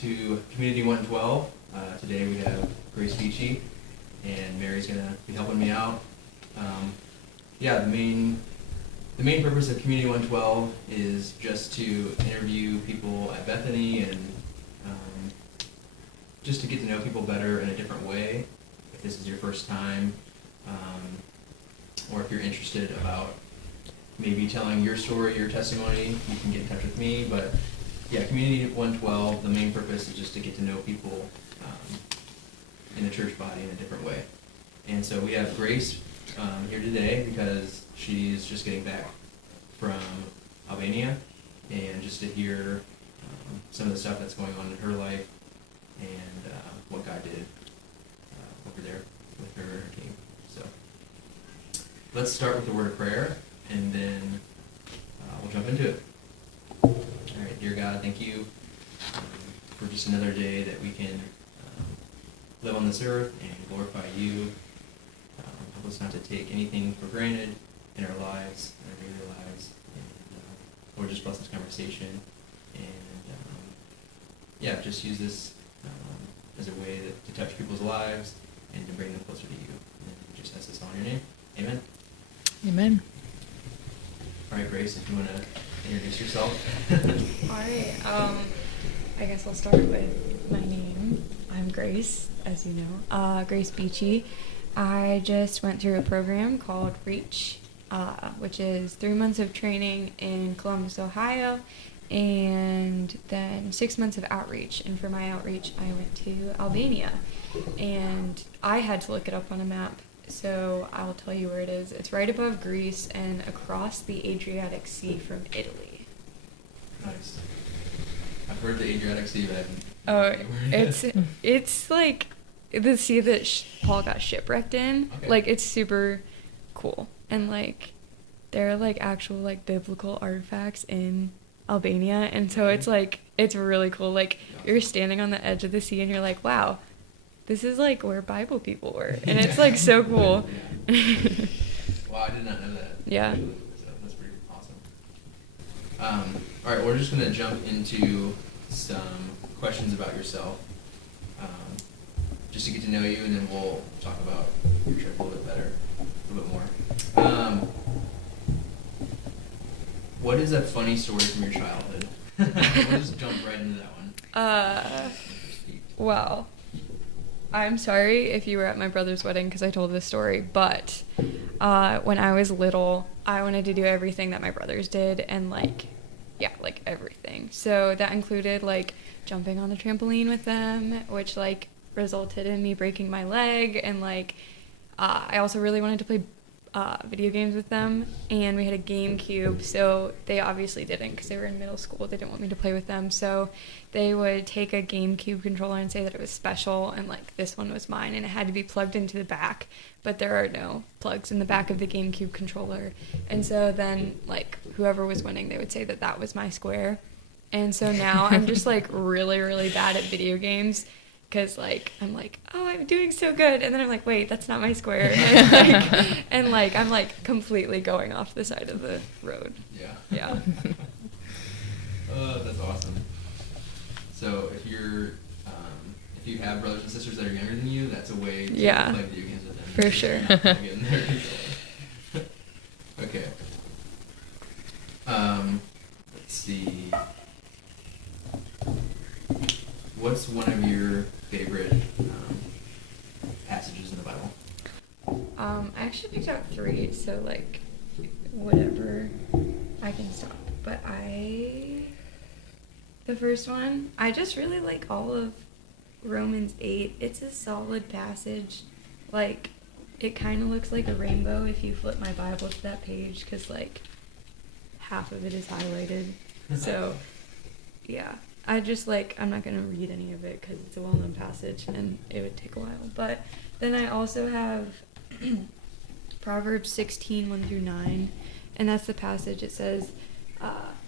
to Community 112. Today we have Grace Beachy, and Mary's going to be helping me out. The main purpose of Community 112 is just to interview people at Bethany and just to get to know people better in a different way. If this is your first time, or if you're interested about maybe telling your story, your testimony, you can get in touch with me. But yeah, Community 112, the main purpose is just to get to know people in the church body in a different way. And so we have Grace here today because she's just getting back from Albania, and just to hear some of the stuff that's going on in her life and what God did over there with her and her team. So let's start with the word of prayer, and then we'll jump into it. All right, dear God, thank you for just another day that we can live on this earth and glorify you. Help us not to take anything for granted in our lives, in our daily lives. And Lord, just bless this conversation. And just use this as a way to touch people's lives and to bring them closer to you. And we just ask this all in your name. Amen. Amen. All right, Grace, if you want to introduce yourself. All right. I guess I'll start with my name. I'm Grace, as you know. Grace Beachy. I just went through a program called REACH, which is 3 months of training in Columbus, Ohio, and then 6 months of outreach. And for my outreach, I went to Albania, and I had to look it up on a map. So I'll tell you where it is. It's right above Greece and across the Adriatic Sea from Italy. Nice. I've heard the Adriatic Sea, but it's like the sea that Paul got shipwrecked in. Okay. Like, it's super cool, and like there are like actual like biblical artifacts in Albania, and so it's like it's really cool. Like, you're standing on the edge of the sea, and you're like, wow, this is like where Bible people were, and it's like so cool. Wow, I did not know that. Yeah. So that's pretty awesome. All right, we're just going to jump into some questions about yourself, just to get to know you, and then we'll talk about your trip a little bit better, a little bit more. What is a funny story from your childhood? We'll just jump right into that one. Wow. I'm sorry if you were at my brother's wedding because I told this story, but when I was little, I wanted to do everything that my brothers did, and like everything. So that included like jumping on the trampoline with them, which like resulted in me breaking my leg, and like I also really wanted to play video games with them, and we had a GameCube, so they obviously didn't because they were in middle school. They didn't want me to play with them, so they would take a GameCube controller and say that it was special, and like this one was mine, and it had to be plugged into the back, but there are no plugs in the back of the GameCube controller. And so then like whoever was winning, they would say that that was my square. And so now I'm just like really, really bad at video games, because like I'm like, oh, I'm doing so good, and then I'm like, wait, that's not my square, and like I'm like completely going off the side of the road. Yeah. That's awesome. So if you have brothers and sisters that are younger than you, that's a way to play video games with them. For sure. Getting their controller. Okay. Let's see. What's one of your favorite passages in the Bible? I actually picked out 3, so like whatever, I can stop. But the first one, I just really like all of Romans 8. It's a solid passage. Like, it kind of looks like a rainbow if you flip my Bible to that page, because like half of it is highlighted. So yeah, I just like, I'm not going to read any of it because it's a well-known passage and it would take a while. But then I also have Proverbs 16, 1 through 9, and that's the passage. It says,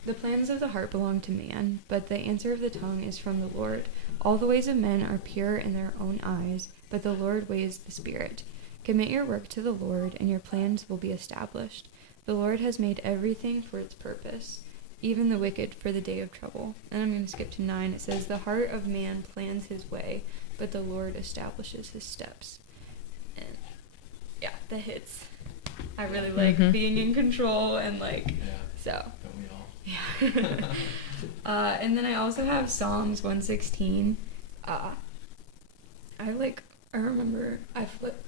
the plans of the heart belong to man, but the answer of the tongue is from the Lord. All the ways of men are pure in their own eyes, but the Lord weighs the spirit. Commit your work to the Lord, and your plans will be established. The Lord has made everything for its purpose. even the wicked for the day of trouble. And I'm going to skip to 9. It says, the heart of man plans his way, but the Lord establishes his steps. And yeah, that hits. I really like being in control and like, so. Don't we all? Yeah. And then I also have Psalms 116. I remember I flipped.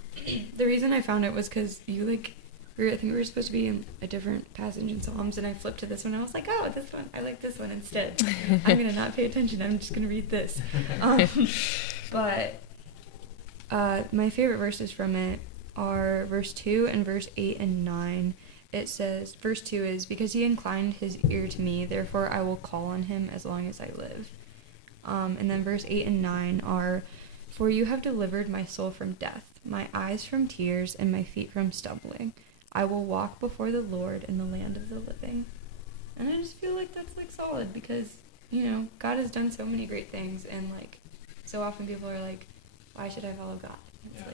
The reason I found it was because you I think we were supposed to be in a different passage in Psalms, and I flipped to this one. I was like, oh, this one. I like this one instead. I'm going to not pay attention. I'm just going to read this. But my favorite verses from it are verse 2 and verse 8 and 9. It says, verse 2 is, because he inclined his ear to me, therefore I will call on him as long as I live. And then verse 8 and 9 are, for you have delivered my soul from death, my eyes from tears, and my feet from stumbling. I will walk before the Lord in the land of the living. And I just feel like that's solid because, God has done so many great things, and so often people are like, why should I follow God? It's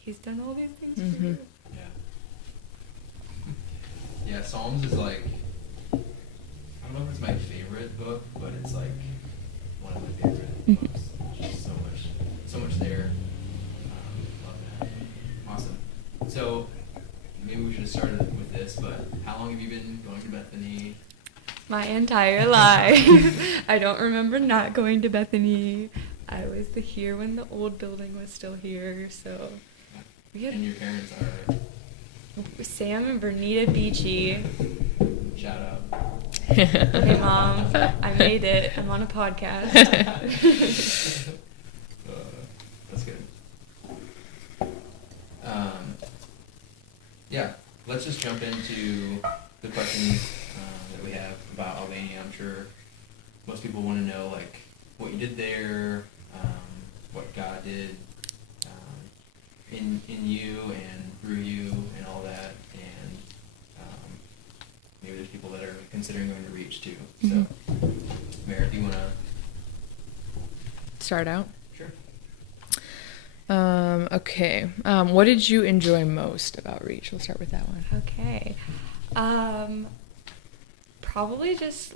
he's done all these things for you. Yeah, Psalms is I don't know if it's my favorite book, but it's one of my favorite books. There's just so much there. Love that. Awesome. So maybe we should have started with this, but how long have you been going to Bethany? My entire life. I don't remember not going to Bethany. I was here when the old building was still here, so. And your parents are? Sam and Bernita Beachy. Shout out. Hey, Mom. I made it. I'm on a podcast. That's good. Yeah, let's just jump into the questions that we have about Albania. I'm sure most people want to know what you did there, what God did in you and through you and all that, and maybe there's people that are considering going to Reach too. So, Meredith, do you want to start out? Sure. Okay. What did you enjoy most about Reach? We'll start with that one. Okay. Probably just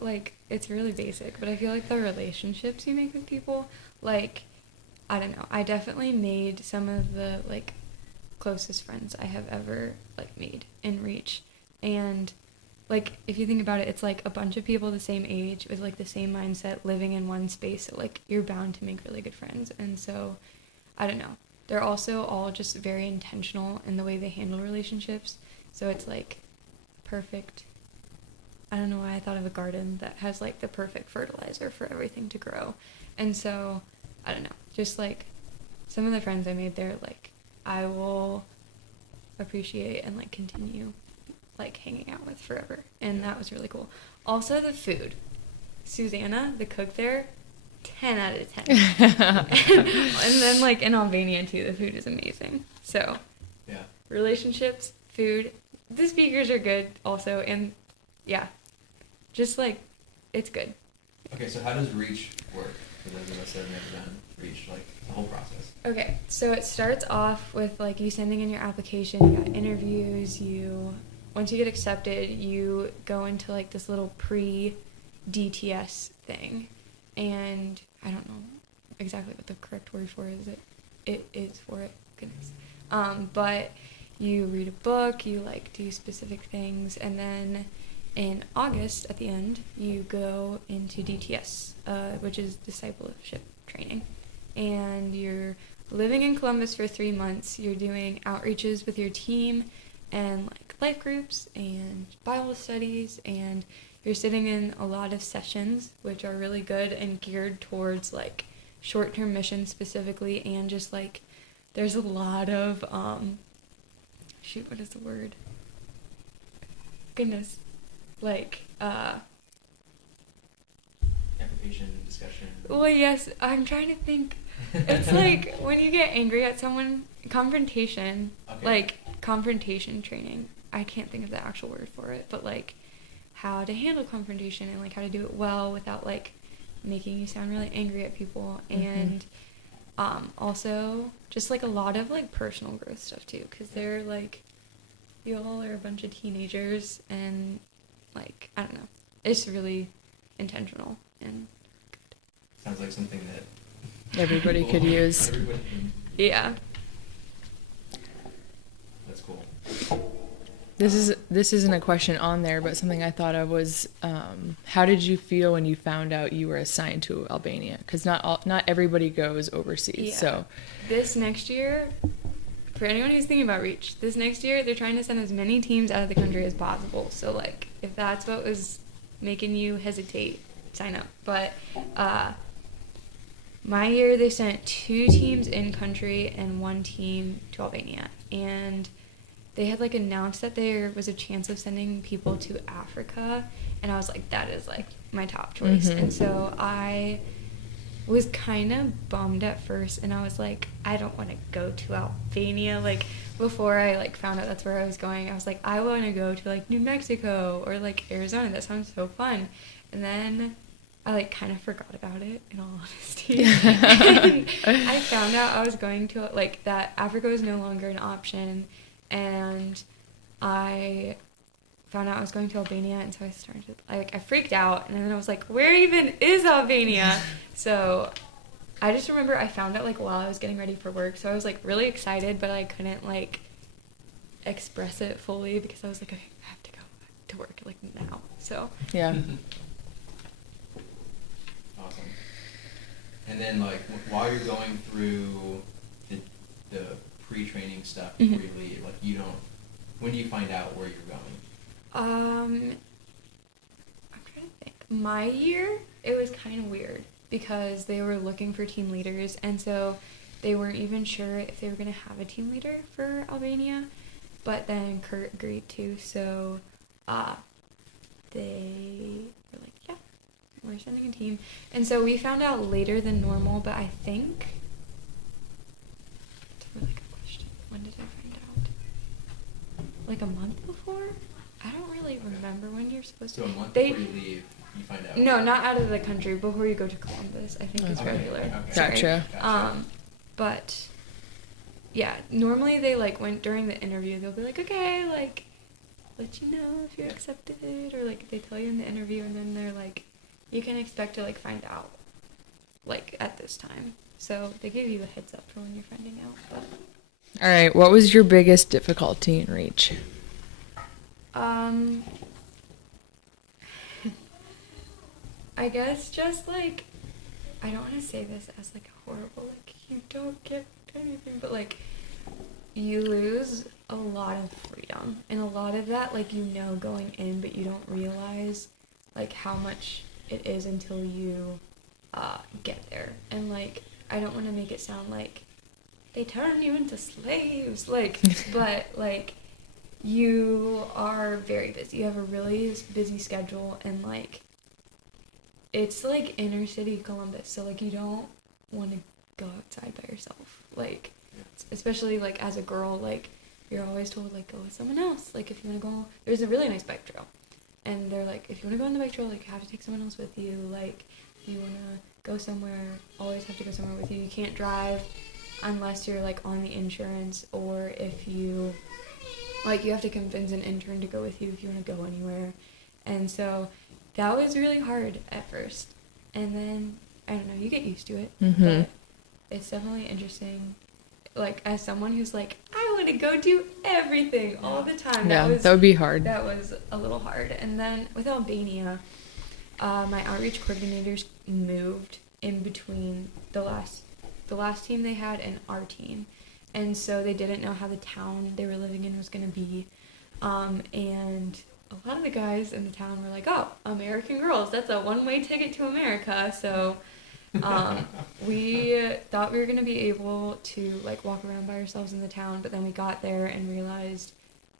it's really basic, but I feel like the relationships you make with people, I don't know. I definitely made some of the closest friends I have ever made in Reach, and if you think about it, it's a bunch of people the same age with the same mindset living in one space. So you're bound to make really good friends, and so I don't know. They're also all just very intentional in the way they handle relationships. So it's perfect. I don't know why I thought of a garden that has the perfect fertilizer for everything to grow, and so I don't know. Just some of the friends I made there, I will appreciate and continue hanging out with forever, and that was really cool. Also the food, Susanna, the cook there, 10 out of 10. And then in Albania too, the food is amazing. So yeah, relationships, food, the speakers are good also, and yeah, just it's good. Okay, so how does Reach work for those of us that have never done Reach, the whole process? Okay, so it starts off with you sending in your application, you got interviews, once you get accepted, you go into this little pre-DTS thing, and I don't know exactly what the correct word for it is. It is for it, goodness. But you read a book, you do specific things, and then in August, at the end, you go into DTS, which is discipleship training. And you're living in Columbus for 3 months. You're doing outreaches with your team and life groups and Bible studies, and you're sitting in a lot of sessions, which are really good and geared towards short-term missions specifically, and just there's a lot of what is the word? Goodness. Application, discussion. Well, yes, I'm trying to think. It's when you get angry at someone, confrontation, Okay. Confrontation training. I can't think of the actual word for it, but how to handle confrontation and how to do it well without making you sound really angry at people, and also just a lot of personal growth stuff too, because they're you all are a bunch of teenagers, and I don't know, it's really intentional and Sounds like something that Everybody could use. Everybody can, yeah. that's cool. This isn't a question on there, but something I thought of was, how did you feel when you found out you were assigned to Albania? Because not everybody goes overseas. Yeah. So This next year, for anyone who's thinking about Reach, this next year they're trying to send as many teams out of the country as possible. So like, if that's what was making you hesitate, sign up. But my year they sent 2 teams in country and 1 team to Albania, and they had like announced that there was a chance of sending people to Africa, and I was like, that is like my top choice. Mm-hmm. And so I was kind of bummed at first, and I was like, I don't want to go to Albania. Like before I like found out that's where I was going, I was like, I want to go to like New Mexico or like Arizona. That sounds so fun. And then I like kind of forgot about it, in all honesty. And I found out I was going to like that Africa was no longer an option, and I found out I was going to Albania, and so I started like I freaked out, and then I was like, where even is Albania? So I just remember I found out like while I was getting ready for work, so I was like really excited, but I couldn't like express it fully because I was like, I have to go back to work like now. So yeah. Awesome. And then like while you're going through the pre-training stuff before Mhm. you leave, like you don't, when do you find out where you're going? I'm trying to think. My year, it was kind of weird because they were looking for team leaders, and so they weren't even sure if they were going to have a team leader for Albania, but then Kurt agreed to, so they were like, yeah, we're sending a team. And so we found out later than normal, but I think, that's a really good question. When did I find out? Like a month before? I don't really remember when you're supposed to. So a month They- before you leave, you find out. No, not out of the country. Before you go to Columbus, I think is Okay. regular. Okay. Sorry. Gotcha. But yeah, normally they like when during the interview they'll be like, okay, like let you know if you're Yeah. accepted, or like they tell you in the interview, and then they're like, you can expect to like find out like at this time. So they give you a heads up for when you're finding out. But All right. What was your biggest difficulty in Reach? I guess just like, I don't want to say this as like a horrible, like you don't get anything, but like you lose a lot of freedom, and a lot of that like you know going in, but you don't realize like how much it is until you get there. And like I don't want to make it sound like they turn you into slaves, like, but like you are very busy. You have a really busy schedule, and like it's like inner city Columbus, so like you don't want to go outside by yourself, like especially like as a girl, like you're always told like go with someone else, like if you want to go, there's a really nice bike trail, and they're like, if you want to go on the bike trail, like you have to take someone else with you, like if you want to go somewhere, always have to go somewhere with you. You can't drive unless you're like on the insurance, or if you like you have to convince an intern to go with you if you want to go anywhere. And so that was really hard at first, and then I don't know, you get used to it. Mm-hmm. But it's definitely interesting, like as someone who's like, I want to go do everything all the time. Yeah, that would be hard. That was a little hard. And then with Albania, my outreach coordinators moved in between the last team they had and our team, and so they didn't know how the town they were living in was going to be, and a lot of the guys in the town were like, oh, American Girls, that's a one-way ticket to America. So we thought we were going to be able to like walk around by ourselves in the town, but then we got there and realized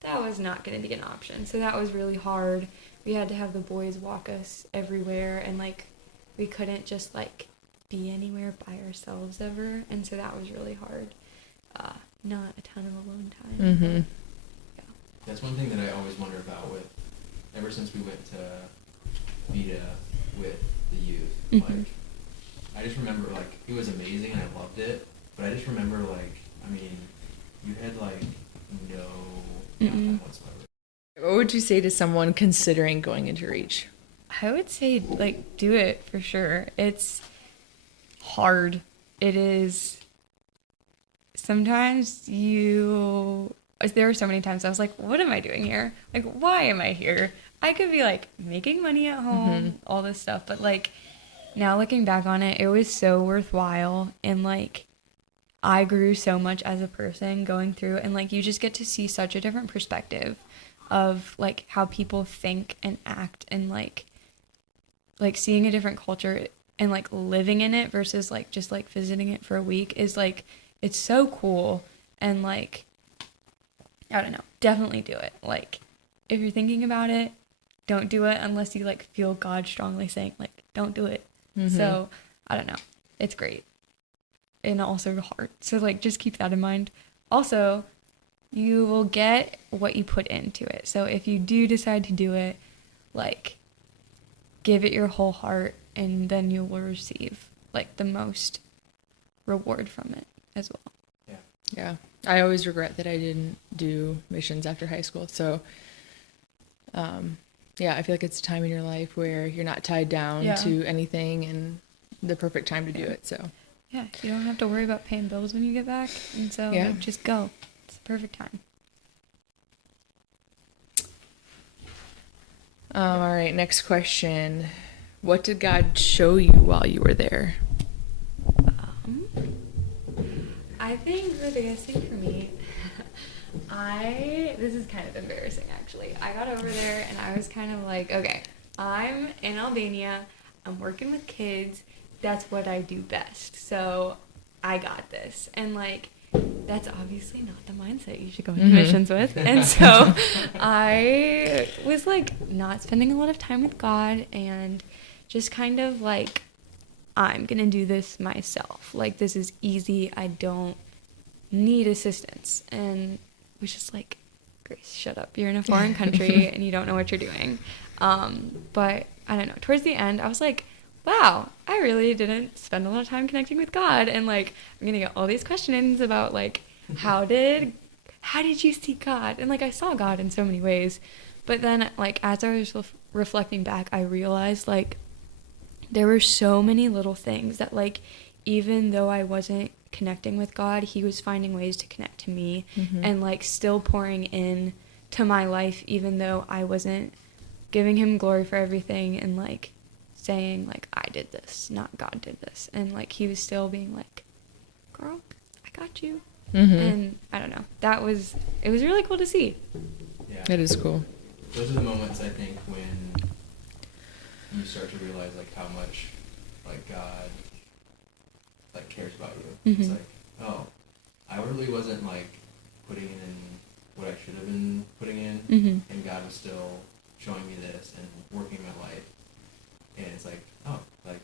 that was not going to be an option. So that was really hard. We had to have the boys walk us everywhere, and like we couldn't just like be anywhere by ourselves ever, and so that was really hard. Not a ton of alone time. Mm-hmm. But, That's one thing that I always wonder about with, ever since we went to Vita with the youth, Mhm. like, I just remember, like, it was amazing and I loved it, but I just remember, like, I mean, you had, like, no downtime whatsoever. What would you say to someone considering going into Reach? I would say, like, do it for sure. It's hard. It is. Sometimes there are so many times I was like, what am I doing here? Like, why am I here? I could be, like, making money at home, all this stuff. But, like, now looking back on it, it was so worthwhile. And, like, I grew so much as a person going through. And, like, you just get to see such a different perspective of, like, how people think and act. And, like seeing a different culture and, like, living in it versus, like, just, like, visiting it for a week is, like, it's so cool. And, like, I don't know, definitely do it. Like, if you're thinking about it, don't do it unless you, like, feel God strongly saying, like, don't do it. So, I don't know. It's great. And also hard. So, like, just keep that in mind. Also, you will get what you put into it. So, if you do decide to do it, like, give it your whole heart, and then you will receive, like, the most reward from it as well. Yeah. I always regret that I didn't do missions after high school. So, yeah, I feel like it's a time in your life where you're not tied down to anything and the perfect time to do it. So, yeah, you don't have to worry about paying bills when you get back. And so, like, just go. It's the perfect time. All right, next question. What did God show you while you were there? I think the biggest thing for me, this is kind of embarrassing actually. I got over there and I was kind of like, okay, I'm in Albania, I'm working with kids, that's what I do best. So I got this. And, like, that's obviously not the mindset you should go into missions with. And so I was, like, not spending a lot of time with God and just kind of like, I'm going to do this myself. Like, this is easy. I don't need assistance. And it was just like, Grace, shut up. You're in a foreign country and you don't know what you're doing. But I don't know. Towards the end, I was like, wow, I really didn't spend a lot of time connecting with God. And, like, I'm going to get all these questions about, like, how did you see God? And, like, I saw God in so many ways. But then, like, as I was reflecting back, I realized, like, there were so many little things that, like, even though I wasn't connecting with God, he was finding ways to connect to me and, like, still pouring in to my life, even though I wasn't giving him glory for everything and, like, saying, like, I did this, not God did this. And, like, he was still being like, girl, I got you. And I don't know. It was really cool to see. Yeah. It is cool. Those are the moments, I think, when you start to realize, like, how much, like, God, like, cares about you. It's like, oh, I really wasn't, like, putting in what I should have been putting in, and God was still showing me this and working in my life. And it's like, oh, like,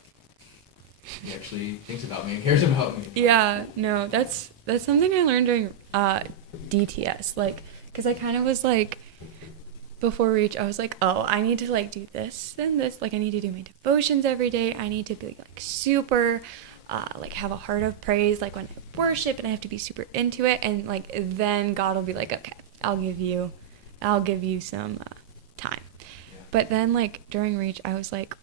he actually thinks about me and cares about me. Yeah, no, that's something I learned during DTS, like, because I kind of was like, before Reach, I was like, oh, I need to, like, do this and this, like, I need to do my devotions every day, I need to be, like, super, like, have a heart of praise, like, when I worship, and I have to be super into it, and, like, then God will be like, okay, I'll give you some time. Yeah. But then, like, during Reach, I was, like,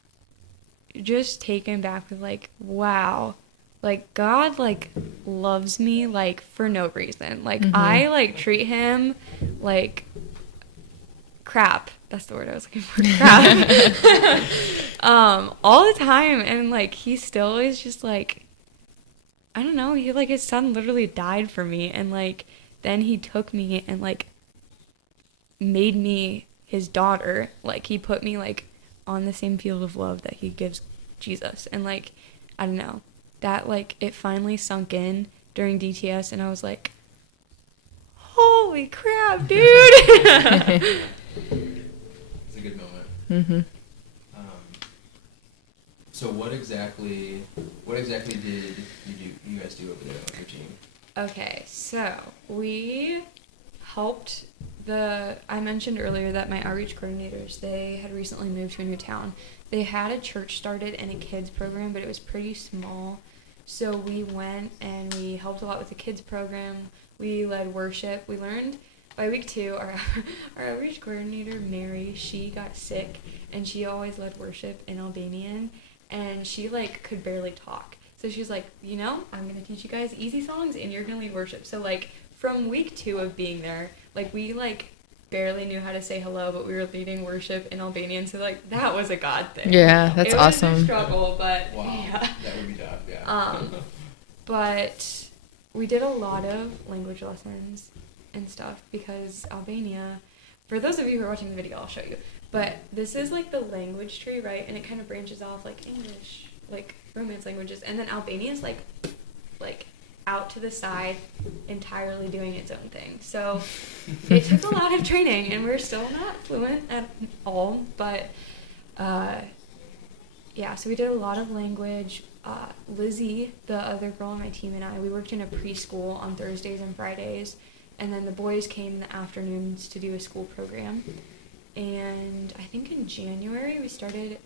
just taken back with, like, wow, like, God, like, loves me, like, for no reason. Like, I, like, treat him like crap. That's the word I was looking for. Crap. All the time. And, like, he still is just, like, I don't know. He, like, his son literally died for me. And, like, then he took me and, like, made me his daughter. Like, he put me, like, on the same field of love that he gives Jesus. And, like, I don't know, that, like, it finally sunk in during DTS, and I was like, holy crap, dude. It's a good moment. So what exactly did you guys do over there with your team? Okay, so we helped I mentioned earlier that my outreach coordinators, they had recently moved to a new town. They had a church started and a kids program, but it was pretty small. So we went and we helped a lot with the kids program. We led worship. We learned by week 2, our outreach coordinator, Mary, she got sick, and she always led worship in Albanian, and she, like, could barely talk. So she was like, you know, I'm going to teach you guys easy songs, and you're going to lead worship. So, like, from week 2 of being there, like, we, like, barely knew how to say hello, but we were leading worship in Albanian, so, like, that was a God thing. Yeah, that's it was awesome. a struggle, but, Wow, yeah. that would be tough, yeah. But we did a lot of language lessons and stuff because Albania, for those of you who are watching the video, I'll show you, but this is like the language tree, right? And it kind of branches off like English, like Romance languages, and then Albania is like out to the side, entirely doing its own thing. So it took a lot of training, and we're still not fluent at all, but yeah, so we did a lot of language. Lizzie, the other girl on my team, and I, we worked in a preschool on Thursdays and Fridays, and then the boys came in the afternoons to do a school program. And I think in January we started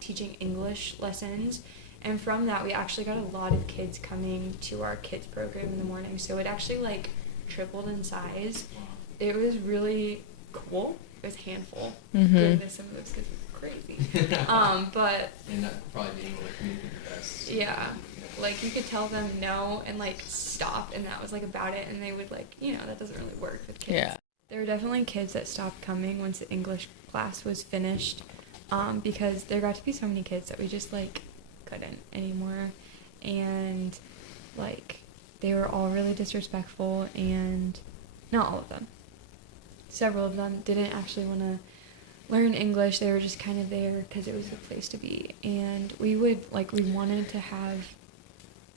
teaching English lessons, and from that we actually got a lot of kids coming to our kids program in the morning, so it actually like tripled in size. It was really cool. It was a handful doing this. Some of those kids were crazy. But and that probably being able to communicate the best. yeah, like you could tell them no and like stop, and that was like about it, and they would like, you know, that doesn't really work with kids. Yeah. There were definitely kids that stopped coming once the English class was finished, because there got to be so many kids that we just like couldn't anymore, and like they were all really disrespectful, and not all of them. Several of them didn't actually want to learn English. They were just kind of there because it was a place to be, and we wanted to have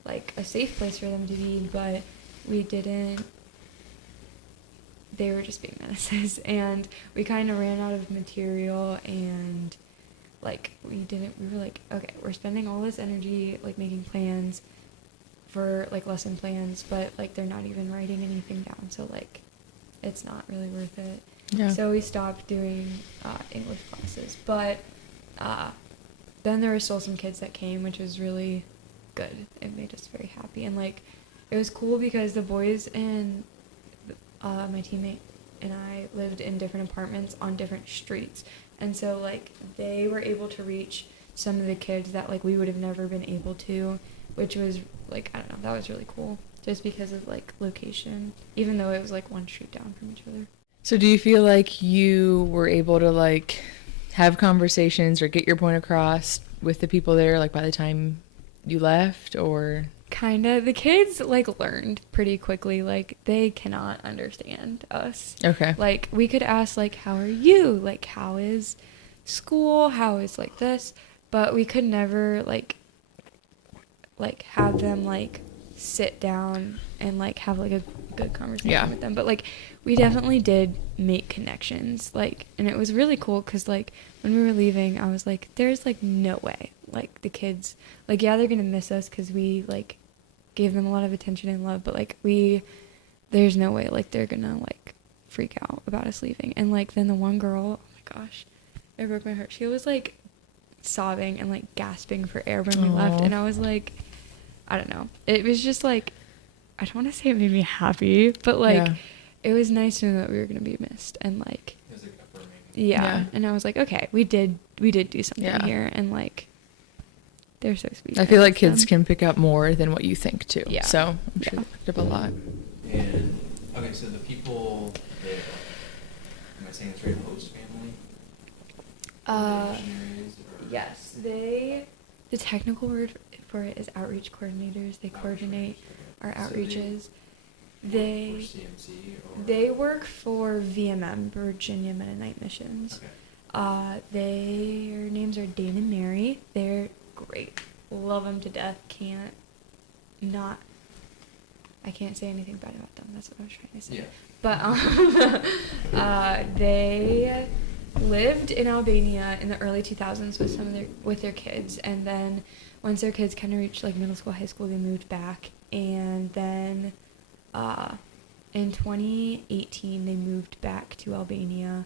like a safe place for them to be, but we didn't. They were just being menaces, and we kind of ran out of material, and like we were like, okay, we're spending all this energy like making plans for like lesson plans, but like they're not even writing anything down, so like it's not really worth it. Yeah. So we stopped doing English classes, but then there were still some kids that came, which was really good. It made us very happy, and like it was cool because the boys and my teammate and I lived in different apartments on different streets, and so like they were able to reach some of the kids that like we would have never been able to, which was like, I don't know, that was really cool just because of like location, even though it was like one street down from each other. So do you feel like you were able to like have conversations or get your point across with the people there like by the time you left, or? Kinda. The kids like learned pretty quickly, like they cannot understand us. Okay. Like we could ask like, how are you? Like how is school? How is like this? But we could never like have them like sit down and like have like a good conversation with them. But like we definitely did make connections, like, and it was really cool because like when we were leaving I was like, there's like no way like the kids, like, yeah, they're gonna miss us because we like gave them a lot of attention and love, but like there's no way like they're gonna like freak out about us leaving. And like then the one girl, oh my gosh, it broke my heart. She was like sobbing and like gasping for air when we left, and I was like, I don't know, it was just like, I don't want to say it made me happy, but like it was nice to know that we were gonna be missed, and like It was like affirming. yeah, and I was like, okay, we did do something here, and like they're so sweet. I feel like kids can pick up more than what you think too. Yeah. So I'm sure they picked up a lot. And okay, so the people there, am I saying this right? Host family? Missionaries or? Yes, the technical word for it is outreach coordinators. They coordinate our outreaches. They work for CMC or? They work for VMM, Virginia Mennonite Missions. Okay. Their names are Dan and Mary. They're great. Love them to death. I can't say anything bad about them. That's what I was trying to say. Yeah. But they lived in Albania in the early 2000s with their kids, and then once their kids kind of reached like middle school, high school, they moved back, and then in 2018 they moved back to Albania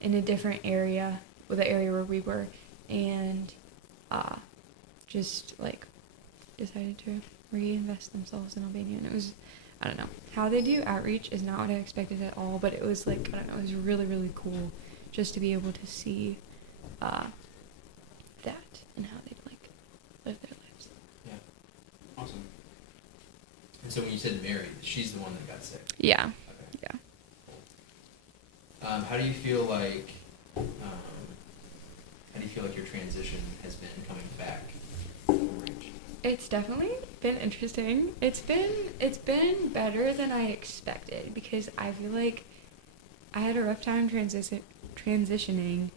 in a different area, the area where we were, and just like decided to reinvest themselves in Albania, and it was, I don't know, how they do outreach is not what I expected at all, but it was like, I don't know, it was really, really cool just to be able to see that and how they like live their lives. Yeah. Awesome. And so when you said Mary, she's the one that got sick. Yeah. Okay. Yeah. Cool. How do you feel like your transition has been coming back from Reach? It's definitely been interesting. It's been better than I expected, because I feel like I had a rough time transitioning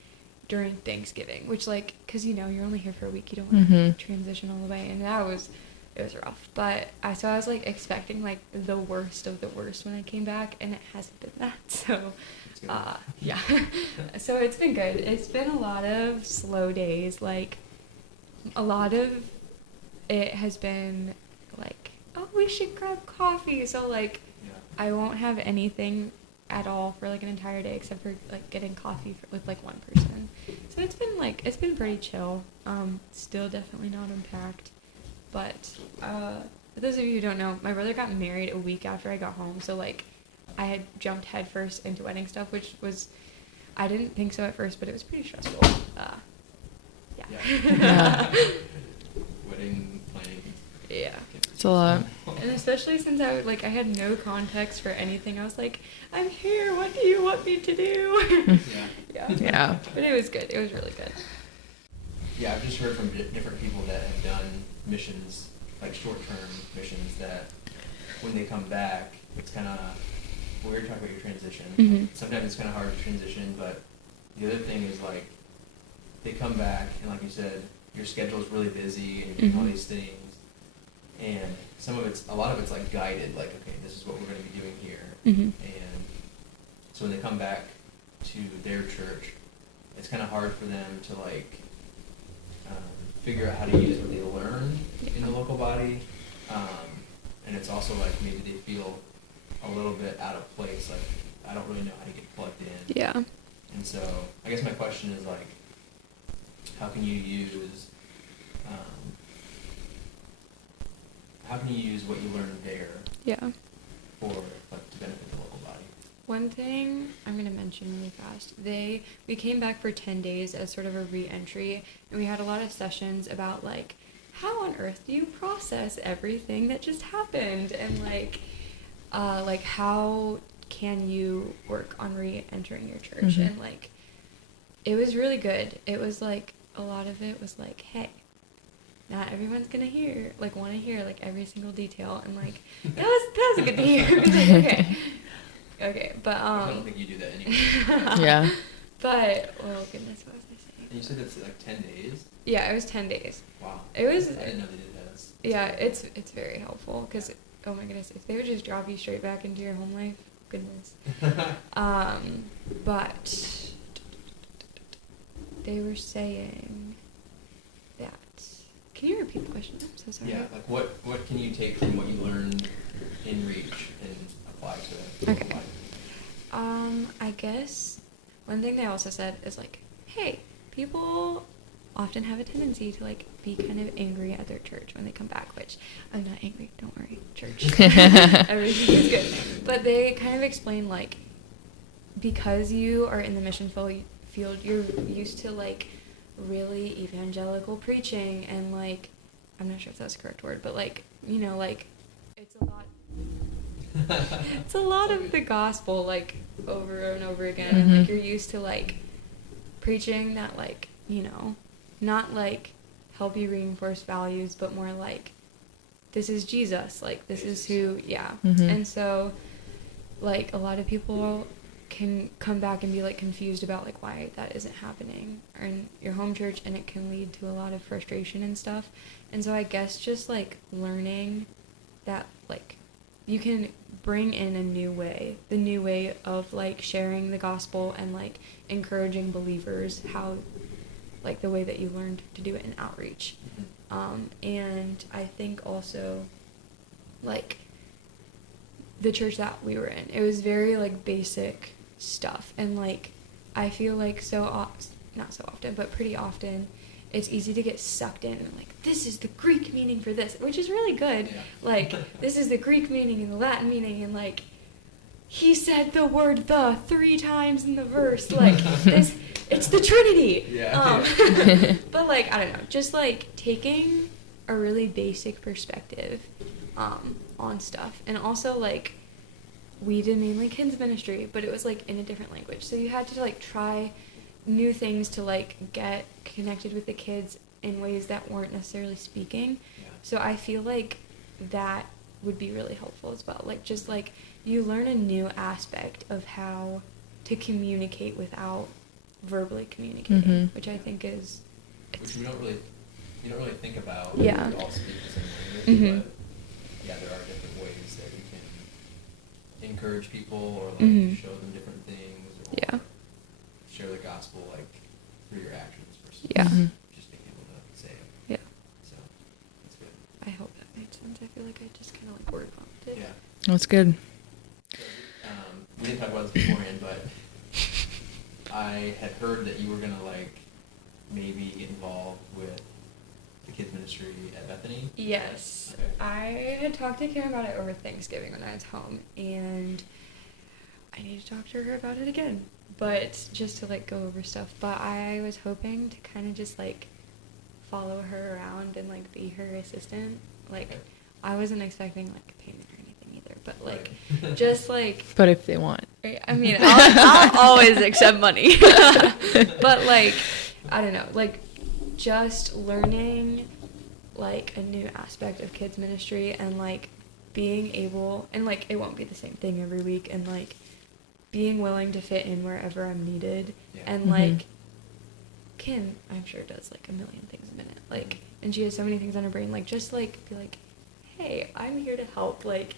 during Thanksgiving, which, like, because you're only here for a week, you don't want to transition all the way, and it was rough. But I was like expecting like the worst of the worst when I came back, and it hasn't been that. So yeah. So it's been good. It's been a lot of slow days. Like, a lot of it has been like, oh, we should grab coffee. So like, I won't have anything at all for like an entire day except for like getting coffee with like one person. So it's been pretty chill. Still definitely not unpacked. But for those of you who don't know, my brother got married a week after I got home. So like, I had jumped headfirst into wedding stuff, which was, I didn't think so at first, but it was pretty stressful. Yeah. Wedding planning. Yeah. It's a lot. And especially since I had no context for anything. I was like, I'm here. What do you want me to do? Yeah. But it was good. It was really good. Yeah, I've just heard from different people that have done missions, like short-term missions, that when they come back, it's kind of, we were talking about your transition. Mm-hmm. Sometimes it's kind of hard to transition, but the other thing is, like, they come back, and like you said, your schedule's really busy, and you're doing all these things, and a lot of it's like guided, like, okay, this is what we're going to be doing here. And so when they come back to their church, it's kind of hard for them to like figure out how to use what they learn in the local body, and it's also like maybe they feel a little bit out of place, like, I don't really know how to get plugged in. Yeah. And so I guess my question is, like, how can you use what you learned there for, like, to benefit the local body? One thing I'm going to mention really fast. We came back for 10 days as sort of a re-entry, and we had a lot of sessions about, like, how on earth do you process everything that just happened? And, like how can you work on re-entering your church? And, like, it was really good. It was, like, a lot of it was, like, hey, not everyone's going to want to hear, like, every single detail. And, like, that was good to hear. It was like, okay, but I don't think you do that anymore. Yeah. But, oh goodness, what was I saying? And you said it's like 10 days? Yeah, it was 10 days. Wow. It was. I didn't know they did that. That's it's very helpful, because, oh my goodness, if they would just drop you straight back into your home life, goodness. But they were saying that. Can you repeat the question? I'm so sorry. Yeah, like what can you take from what you learned in Reach and apply to the local life? I guess one thing they also said is, like, hey, people often have a tendency to, like, be kind of angry at their church when they come back, which I'm not angry, don't worry, church. Everything is good. But they kind of explain, like, because you are in the mission field, you're used to, like, really evangelical preaching, and, like, I'm not sure if that's the correct word, but, like, like, it's a lot. It's a lot of the gospel, like, over and over again, and, like, you're used to, like, preaching that, like, not, like, help you reinforce values, but more like, this is Jesus, like, this is who, and so, like, a lot of people can come back and be, like, confused about, like, why that isn't happening in your home church, and it can lead to a lot of frustration and stuff. And so I guess just, like, learning that, like, you can bring in the new way of, like, sharing the gospel and, like, encouraging believers, how, like, the way that you learned to do it in outreach. And I think also, like, the church that we were in, it was very, like, basic stuff, and, like, I feel like not so often, but pretty often it's easy to get sucked in and like, this is the Greek meaning for this, which is really good. Yeah. Like, this is the Greek meaning and the Latin meaning, and like, he said the word "the" 3 times in the verse. Like, this, it's the Trinity. Yeah. But like, I don't know, just like taking a really basic perspective on stuff. And also like, we did mainly kids ministry, but it was like in a different language. So you had to like try new things to like get connected with the kids in ways that weren't necessarily speaking. Yeah. So I feel like that would be really helpful as well. Like, just like you learn a new aspect of how to communicate without verbally communicating, which I think is, which you don't really think about. Yeah. We all speak the same language, but yeah, there are different ways that you can encourage people or like show them different things or share the gospel like through your actions versus just being able to say it. Yeah. So that's good. I hope that made sense. I feel like I just kind of like word vomited it. Yeah. That's good. So, we didn't talk about this beforehand, but I had heard that you were gonna like maybe get involved with the kids ministry at Bethany. Yes. Okay. I had talked to Karen about it over Thanksgiving when I was home, and I need to talk to her about it again. But just to like go over stuff. But I was hoping to kind of just like follow her around and like be her assistant. Like, Okay. I wasn't expecting like payment or anything either, but like just like, But if they want. I mean, I'll always accept money. But like, I don't know, like just learning like a new aspect of kids ministry and like being able, and like it won't be the same thing every week, and like being willing to fit in wherever I'm needed. Yeah. And like Kim, I'm sure does like a million things a minute, like, and she has so many things on her brain, like just like be like, hey, I'm here to help, like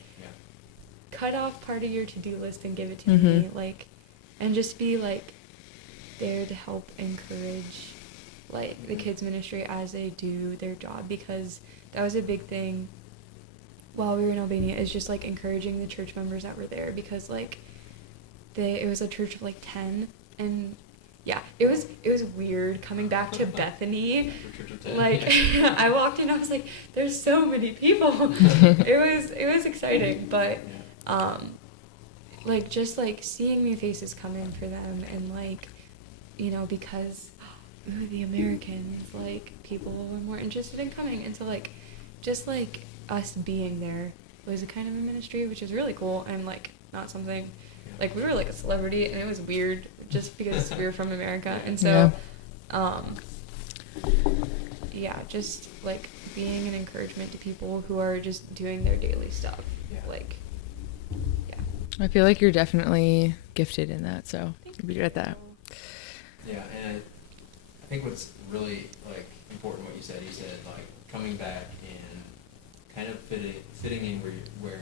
cut off part of your to-do list and give it to me, like, and just be like there to help encourage like the kids ministry as they do their job, because that was a big thing while we were in Albania, is just like encouraging the church members that were there, because like it was a church of like 10, and yeah, it was weird coming back to Bethany. Like I walked in, I was like, there's so many people. it was exciting, but like just like seeing new faces come in for them, and like, you know, because the Americans, like people were more interested in coming, and so like just like us being there was a kind of a ministry, which is really cool, and like not something like we were like a celebrity, and it was weird just because we were from America, and so just like being an encouragement to people who are just doing their daily stuff. Like I feel like you're definitely gifted in that, so you'll be good at that. Yeah, and I think what's really like important what you said like coming back and kind of fitting in where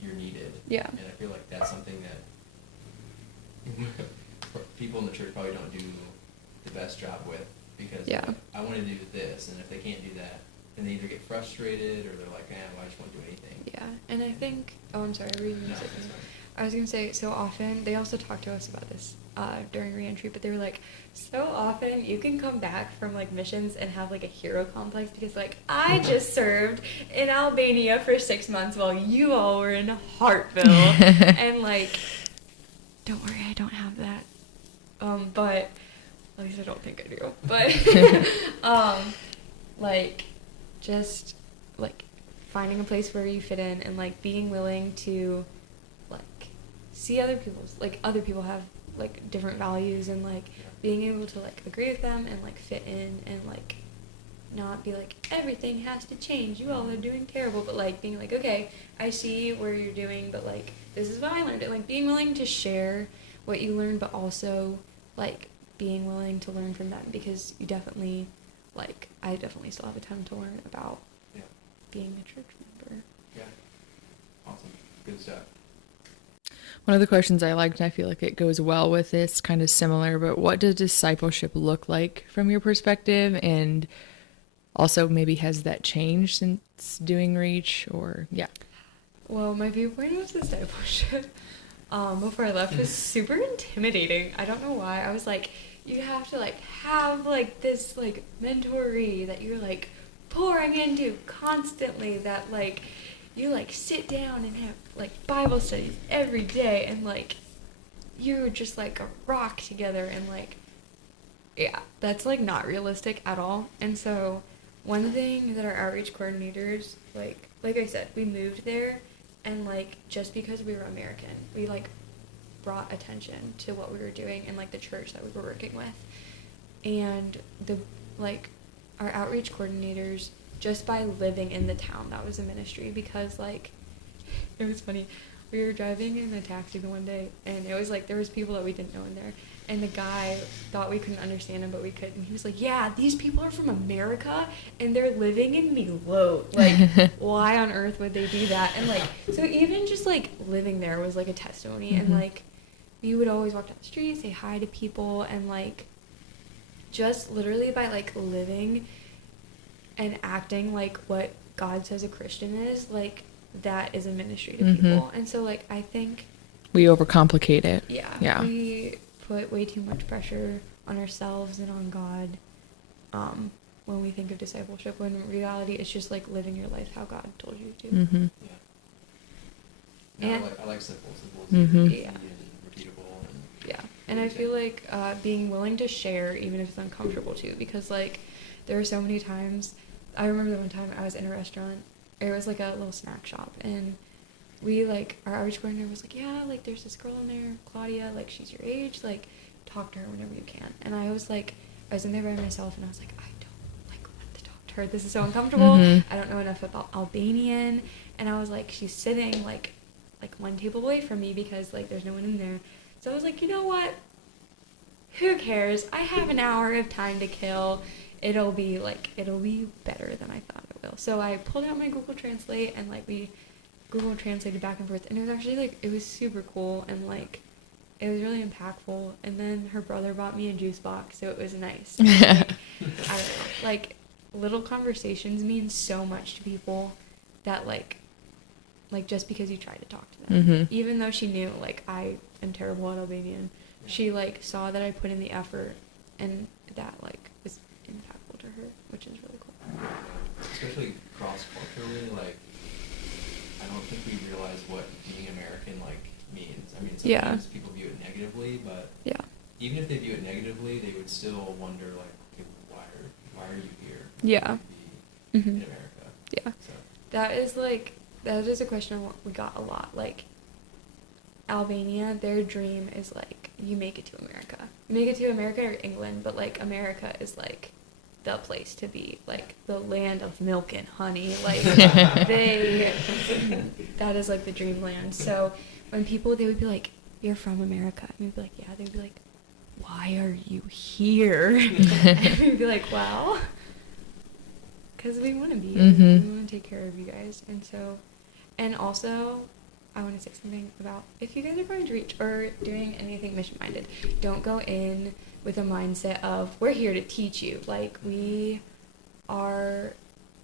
you're needed. Yeah. And I feel like that's something that people in the church probably don't do the best job with, because like, I want to do this, and if they can't do that, then they either get frustrated or they're like, I just won't do anything. Yeah, and I think, I'm sorry, were you going to say something? I was going to say, so often, they also talked to us about this during re-entry, but they were like, so often you can come back from like missions and have like a hero complex, because like I just served in Albania for 6 months while you all were in Hartville, and like, don't worry, I don't have that, but at least I don't think I do, but like just like finding a place where you fit in, and like being willing to like see other people have like different values, and like being able to like agree with them and like fit in, and like not be like everything has to change, you all are doing terrible, but like being like, okay, I see where you're doing, but like this is what I learned, and like being willing to share what you learned, but also like being willing to learn from them, because you definitely like I definitely still have a ton to learn about being a church member. Yeah. Awesome. Good stuff. One of the questions I liked, and I feel like it goes well with this, kind of similar, but what does discipleship look like from your perspective? And also maybe has that changed since doing Reach, or Well, my viewpoint of discipleship before I left was super intimidating. I don't know why. I was like, you have to like have like this like mentoree that you're like pouring into constantly, that like you like sit down and have like Bible studies every day, and like you're just like a rock together, and like, yeah, that's like not realistic at all. And so one thing that our outreach coordinators, like I said, we moved there, and like just because we were American, we like brought attention to what we were doing and like the church that we were working with. And the like our outreach coordinators, just by living in the town, that was a ministry, because like it was funny. We were driving in a taxi the one day, and it was like there was people that we didn't know in there, and the guy thought we couldn't understand him, but we could, and he was like, yeah, these people are from America and they're living in Meloat, like why on earth would they do that? And like, so even just like living there was like a testimony. And like we would always walk down the street, say hi to people, and like just literally by like living and acting like what God says a Christian is, like that is a ministry to people. And so like I think we overcomplicate it. Yeah. We put way too much pressure on ourselves and on God when we think of discipleship, when in reality it's just like living your life how God told you to. Yeah. No, And I like simple. Simple is Yeah. easy and repeatable. And Yeah, and I feel like being willing to share, even if it's uncomfortable too, because like there are so many times. I remember the one time I was in a restaurant. It was like a little snack shop, and we like our outreach coordinator was like, yeah, like there's this girl in there, Claudia, like she's your age, like talk to her whenever you can. And I was like, I was in there by myself, and I was like, I don't like want to talk to her. This is so uncomfortable. I don't know enough about Albanian. And I was like, she's sitting like one table away from me because like there's no one in there. So I was like, you know what? Who cares? I have an hour of time to kill. It'll be better than I thought it will. So I pulled out my Google Translate, and like we Google translated back and forth, and it was actually like, it was super cool, and like it was really impactful. And then her brother bought me a juice box, so it was nice. And, like, I don't know, like little conversations mean so much to people, that like just because you tried to talk to them, even though she knew like I am terrible at Albanian, she like saw that I put in the effort, and that like was impactful to her, which is really cool. especially cross-culturally, like I don't think we realize what being American like means. I mean, sometimes people view it negatively, but even if they view it negatively, they would still wonder like, okay, why are you here? Yeah. Why are you in America? Yeah. So. That is a question we got a lot. Like, Albania, their dream is like, you make it to America. You make it to America or England, but like America is like the place to be, like the land of milk and honey. Like that is like the dreamland. So when people, they would be like, you're from America, and we'd be like, yeah. They would be like, why are you here? And we'd be like, well, because we want to be here. We want to take care of you guys. And so, and also, I want to say something about, if you guys are going to reach or doing anything mission minded, don't go in with a mindset of, we're here to teach you. Like, we are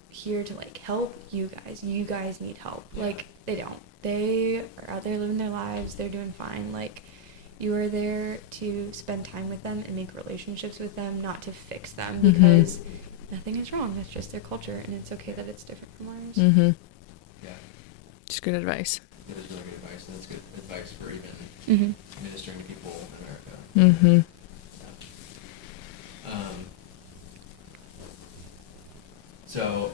here to like help you guys. You guys need help. Like, they don't. They are out there living their lives. They're doing fine. Like, you are there to spend time with them and make relationships with them, not to fix them, because nothing is wrong. That's just their culture, and it's okay that it's different from ours. Yeah. Just good advice. It is really good advice, and it's good advice for even ministering to people in America. Yeah. So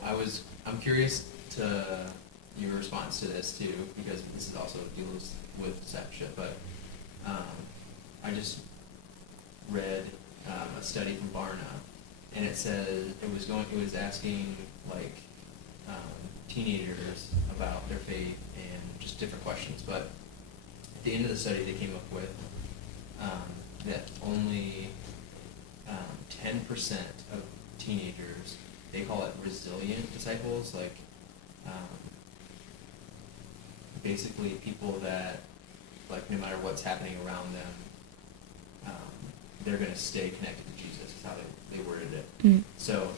I'm curious to your response to this too, because this is also deals with discipleship, but I just read a study from Barna, and it said it was asking like teenagers about their faith and just different questions. But at the end of the study, they came up with that only 10% of teenagers, they call it resilient disciples, like basically people that, like, no matter what's happening around them, they're going to stay connected to Jesus, is how they worded it. So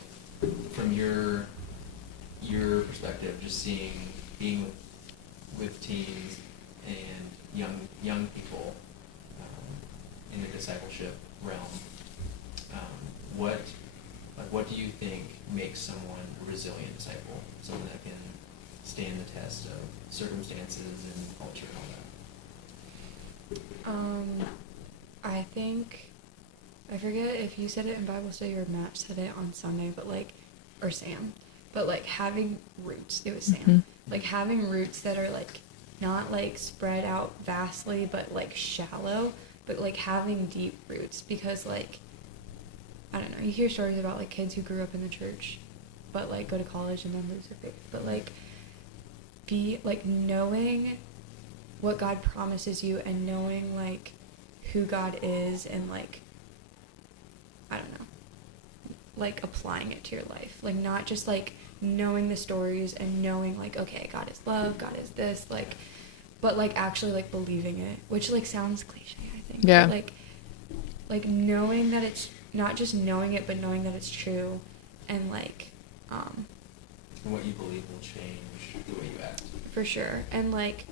from your perspective, just being with teens and young people in the discipleship realm, what do you think makes someone a resilient disciple? Someone that can stand the test of circumstances and culture and all that? I think, I forget if you said it in Bible study or Matt said it on Sunday, but like, or Sam, but like having roots, it was Sam, Mm-hmm. like having roots that are like not like spread out vastly, but like shallow, but like having deep roots, because like, I don't know, you hear stories about like kids who grew up in the church, but like go to college and then lose their faith, but like be like knowing what God promises you and knowing like who God is and like, I don't know, like applying it to your life, like not just like knowing the stories and knowing like, okay, God is love, God is this, like, but like actually like believing it, which like sounds cliche, I think. Yeah. But, like knowing that it's not just knowing it, but knowing that it's true, and like And what you believe will change the way you act. for sure. And like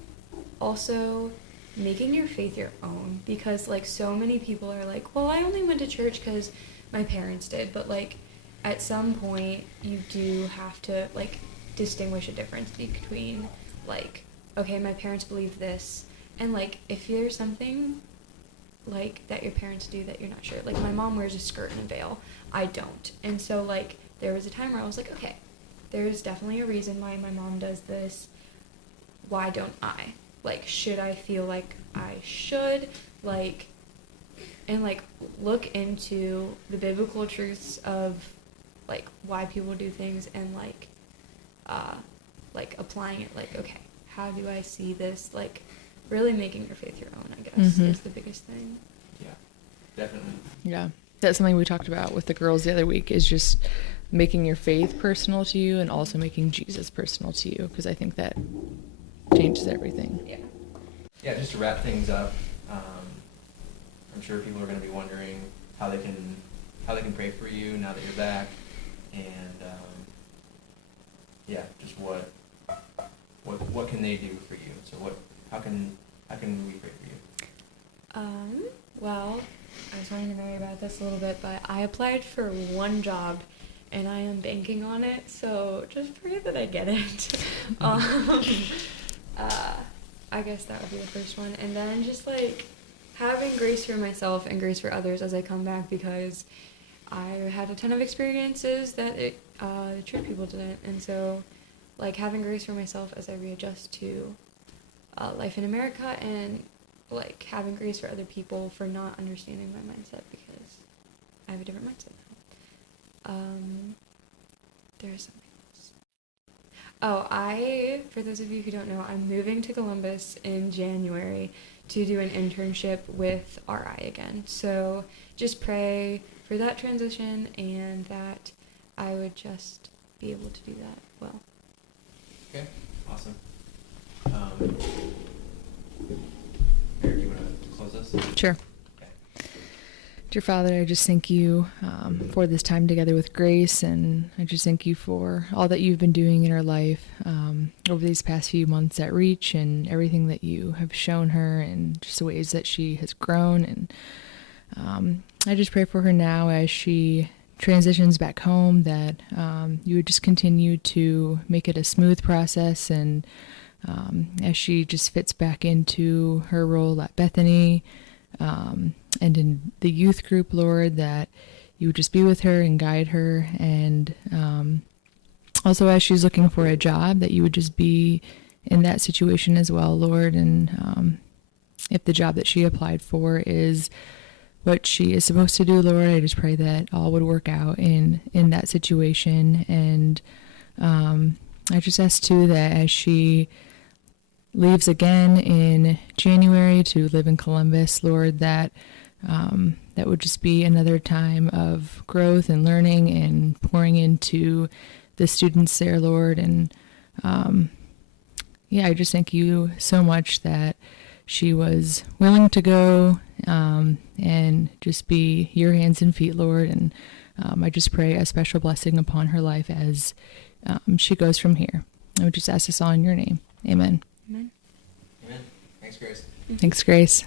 also making your faith your own, because like so many people are like, well, I only went to church because my parents did, but like at some point you do have to like distinguish a difference between like, okay, my parents believe this, and like if there's something like that your parents do that you're not sure, like my mom wears a skirt and a veil, I don't, and so like there was a time where I was like, okay, there's definitely a reason why my mom does this, why don't I? Like, should I feel like I should? Like, and like look into the biblical truths of like why people do things, and like applying it, like, okay, how do I see this? Like really making your faith your own, I guess, Mm-hmm. is the biggest thing. Yeah, definitely. Yeah. That's something we talked about with the girls the other week, is just making your faith personal to you and also making Jesus personal to you, because I think that changes everything. Yeah. Yeah, just to wrap things up, I'm sure people are going to be wondering how they can pray for you now that you're back, and yeah, just what can they do for you? So how can we pray for you? Well, I was talking to Mary about this a little bit, but I applied for one job and I am banking on it, so just pray that I get it. I guess that would be the first one, and then just like having grace for myself and grace for others as I come back, because I had a ton of experiences that the church people didn't, and so like having grace for myself as I readjust to life in America, and like having grace for other people for not understanding my mindset, because I have a different mindset now. There's something else. Oh, for those of you who don't know, I'm moving to Columbus in January to do an internship with RI again. So just pray for that transition and that I would just be able to do that well. Okay, awesome. Eric, you want to close us? Sure. Okay. Dear Father, I just thank you for this time together with Grace, and I just thank you for all that you've been doing in her life over these past few months at Reach, and everything that you have shown her, and just the ways that she has grown. And I just pray for her now as she transitions back home, that you would just continue to make it a smooth process, and as she just fits back into her role at Bethany, and in the youth group, Lord, that you would just be with her and guide her. And also as she's looking for a job, that you would just be in that situation as well, Lord. And if the job that she applied for is what she is supposed to do, Lord, I just pray that all would work out in that situation. And I just ask too that as she leaves again in January to live in Columbus, Lord, that that would just be another time of growth and learning and pouring into the students there, Lord. And I just thank you so much that she was willing to go and just be your hands and feet, Lord. And I just pray a special blessing upon her life as she goes from here. I would just ask this all in your name. Amen. Amen. Amen. Thanks, Grace. Thanks, Grace.